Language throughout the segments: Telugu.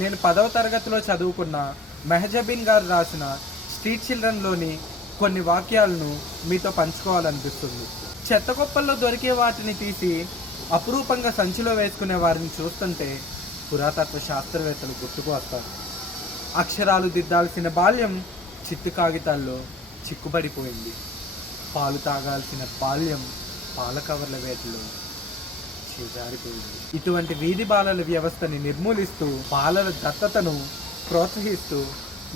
నేను 10వ తరగతిలో చదువుకున్న మెహజబీన్ గారు రాసిన స్ట్రీట్ చిల్డ్రన్లోని కొన్ని వాక్యాలను మీతో పంచుకోవాలనిపిస్తుంది. చెత్త కుప్పల్లో దొరికే వాటిని తీసి అపురూపంగా సంచిలో వేసుకునే వారిని చూస్తుంటే పురాతత్వ శాస్త్రవేత్తలు గుర్తుకు వస్తారు. అక్షరాలు దిద్దాల్సిన బాల్యం చిత్తు కాగితాల్లో చిక్కుబడిపోయింది. పాలు తాగాల్సిన బాల్యం పాల కవర్ల వేటలో చేజారిపోయింది. ఇటువంటి వీధి బాలల వ్యవస్థని నిర్మూలిస్తూ బాలల దత్తతను ప్రోత్సహిస్తూ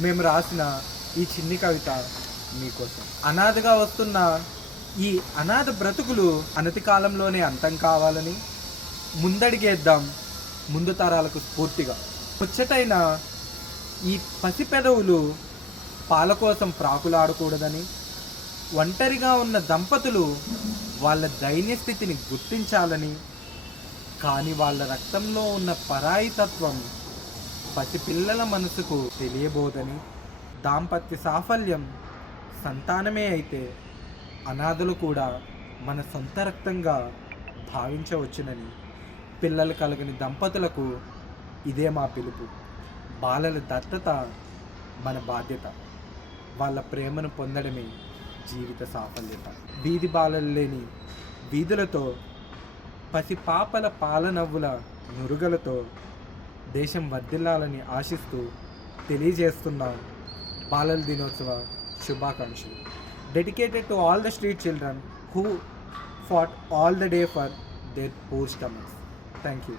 మేము రాసిన ఈ చిన్ని కవిత మీకోసం. అనాథగా వస్తున్న ఈ అనాథ బ్రతుకులు అనతి కాలంలోనే అంతం కావాలని ముందడిగేద్దాం ముందు తరాలకు స్ఫూర్తిగా. ముచ్చటైన ఈ పసి పెదవులు పాల కోసం ప్రాకులాడకూడదని, ఒంటరిగా ఉన్న దంపతులు వాళ్ళ దైన్య స్థితిని గుర్తించాలని, కానీ వాళ్ళ రక్తంలో ఉన్న పరాయితత్వం పసిపిల్లల మనసుకు తెలియబోదని, దాంపత్య సాఫల్యం సంతానమే అయితే అనాథలు కూడా మన సొంత రక్తంగా భావించవచ్చునని, పిల్లలు కలగని దంపతులకు ఇదే మా పిలుపు. బాలల దత్తత మన బాధ్యత. వాళ్ళ ప్రేమను పొందడమే జీవిత సాఫల్యత. వీధి బాలలు లేని వీధులతో, పసి పాపల పాలనవ్వుల నురుగలతో దేశం వర్ధిల్లాలని ఆశిస్తూ తెలియజేస్తున్నాం బాలల దినోత్సవ శుభాకాంక్షలు. Dedicated to all the street children who fought all the day for their poor stomachs. Thank you.